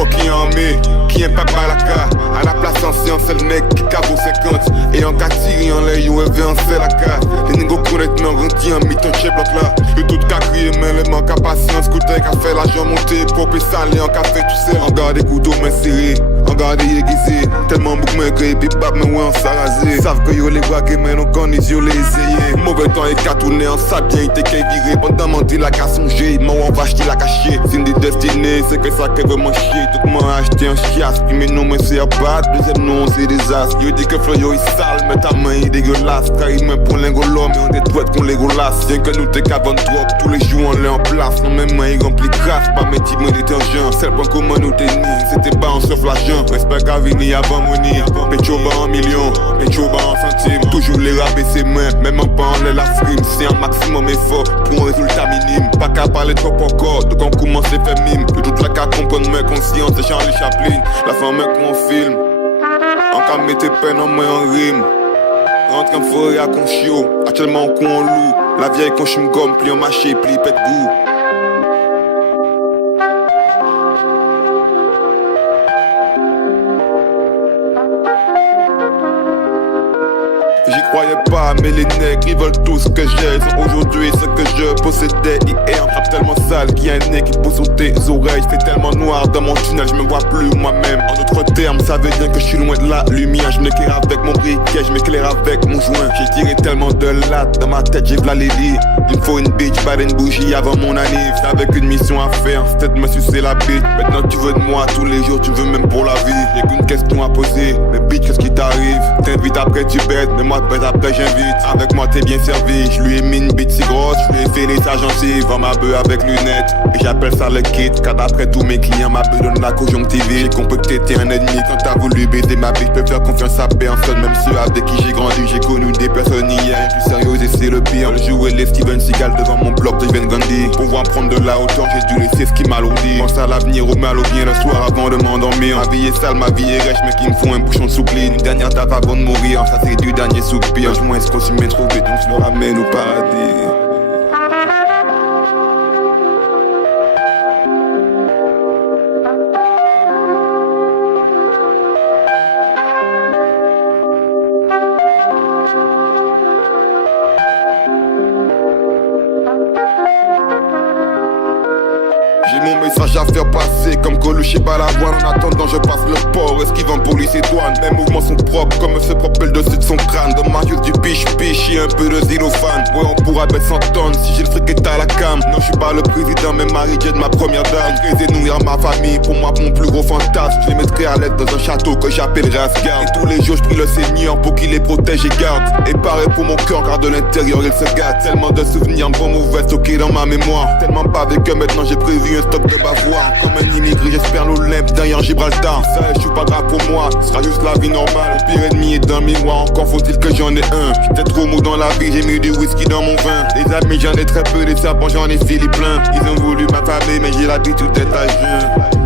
fucking armé, qui aime pas Balaka. À la place ancien, c'est le mec qui cave aux 50. Et en cas tiré en l'air, yo éveillé en c'est la carte. Les négos connaissent non grandi en mi-temps chez bloc là. Que tout cas crier, mais les manques à patience. Scooter qui a fait l'argent monter, propre et salé en café, tu sais. En garde des couteaux, mais serré, en garde des aiguisés. Tellement bouc, mais que bip bap, mais ouais, on s'arrasé. Savent que yo les braqués, mais non qu'on est yo les essayés. Mauvais temps et qu'à tourner en sable, bien il t'est qu'à virer. Pendant mentir la qu'à songer, mais on va acheter la cacher. C'est une des destinées, c'est que ça qui veut m'en chier. Tout le monde a acheté un chiasse, puis mes noms, mais c'est à battre. Deuxième nom, c'est des as. Yo dit que Flo yo il sale, mais ta main il est dégueulasse. Car il met pour l'ingolo, mais on est douette qu'on les golasses. Bien que nous t'es qu'à vendre trop, tous les jours on l'est en place. Non, même main il remplit crasse, pas mes types, mais détergents. Celle point commun nous t'es ni, c'était pas en sauf l'argent. Respect qu'à venir avant money. Pécho bas en millions, pécho bas en centimes. Toujours les rabais ses mains, même en pas en l'air la frime. C'est un maximum effort pour un résultat minime. Pas qu'à parler trop encore, donc on commence à faire mime. Que toute la cas comprendre mes consciences, c'est Charlie Chaplin. La femme qu'on filme, en cas mettez peine en main en rime. Rentre en forêt à conchio, actuellement on en loup. La vieille conchume gomme, pli en mâché, pli pète goût. J'y croyais pas, mais les nègres ils veulent tout ce que j'ai. Ils sont aujourd'hui ce que je possédais. Hier, un rap tellement sale qu'il y a un nez qui pousse sur tes oreilles. C'est tellement noir dans mon tunnel, je me vois plus moi-même. En d'autres termes, ça veut dire que je suis loin de la lumière. Je m'éclaire avec mon briquet, je m'éclaire avec mon joint. J'ai tiré tellement de lattes dans ma tête, j'ai v'là les lits. Il me faut une bitch, pas une bougie avant mon anniv. C'est avec une mission à faire, c'était de me sucer la bite. Maintenant tu veux de moi tous les jours, tu veux même pour la vie. Y'a qu'une question à poser, mais bitch qu'est-ce qui t'arrive? T'invites après tu bêtes, mais moi bête après j'invite. Avec moi t'es bien servi, je lui ai mis une bite si grosse. Je lui ai fait les gencives, vends ma bœuf avec lunettes. Et j'appelle ça le kit, car d'après tous mes clients ma bœuf donne la conjonctivite. J'ai compris que t'étais un ennemi quand t'as voulu baiser ma bitch. Peux faire confiance à personne, même ceux avec qui j'ai grandi. J'ai connu des personnes hier, plus sérieuses et c'est le pire. Le jouer les Steven Seagal devant mon bloc de Van Gandhi. Pour pouvoir prendre de la hauteur, j'ai dû laisser ce qui m'alourdit. Pense à l'avenir, au mal, au bien le soir avant de m'endormir. Ma vie est sale, ma vie est rêche, mais qui me font un bouchon de soupline. Une dernière tape avant de mourir, ça c'est du dernier soupir. Je moins ce qu'on s'y met trop vite, donc je le ramène au paradis. J'ai mon message à faire passer comme Coluche et Balavoine. En attendant je passe le port, esquivant police et douane. Mes mouvements sont propres comme ce propre le dessus de son crâne. Dans ma youth du piche-piche et un peu de xylophane. Ouais on pourra baisser 100 tonnes si j'ai le fric est à la cam. Non je suis pas le président mais Marie Jane ma première dame. Créer et nourrir ma famille, pour moi mon plus gros fantasme. Je les mettrai à l'aide dans un château que j'appellerai Asgard. Et tous les jours je prie le Seigneur pour qu'il les protège et garde. Et pareil pour mon cœur car de l'intérieur il se gâte. Tellement de souvenirs bons mauvais stockés dans ma mémoire. Tellement bavé que maintenant j'ai prévu un stock de bavoir. Comme un immigré j'espère l'Olympe derrière Gibraltar. Ça je suis pas grave pour moi, ce sera juste la vie normale. Le pire ennemi est dans mes mois, encore faut-il que j'en ai un. J'étais trop mou dans la vie, j'ai mis du whisky dans mon vin. Les amis j'en ai très peu, les serpents j'en ai filé plein. Ils ont voulu m'affamer mais j'ai l'habitude d'être à jeun.